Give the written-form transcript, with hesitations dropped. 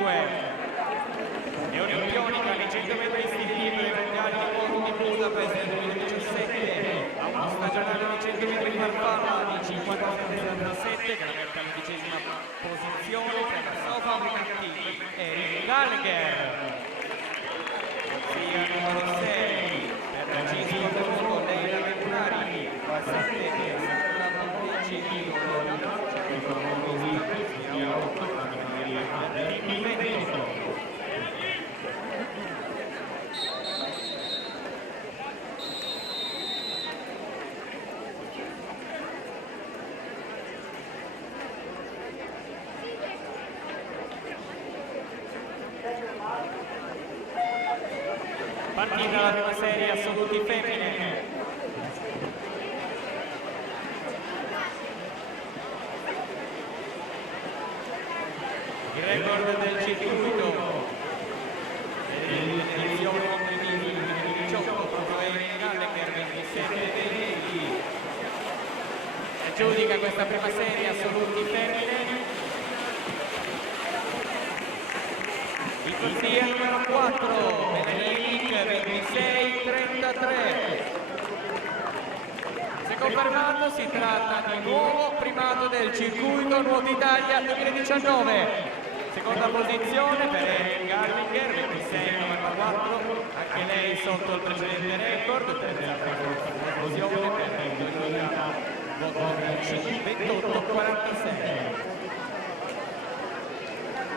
Le Olimpionica nei 100 metri stili ai mondiali di moto di Budapest nel 2017, a uno stagionale di 100 metri farfalla di 57,77 che la mette all'11ª posizione per la South African Team Eric Gallagher. Sia numero 6 per la Cisco Moto Leila Venturari, 7 che Sandra Bondici di partita la prima serie assoluti femmine. Il record del circuito dell'edizione uomini 2018 proprio Eric Gallagher 27-20 aggiudica questa prima serie assoluti femmine. Il consiglio numero 4 Benedict 26-33. Se confermato si tratta di nuovo primato del circuito Nuoto Italia 2019. Seconda posizione per Eric Gallagher 26-94, anche lei sotto il precedente record. Terza posizione per Giulia Bogovic 28-46.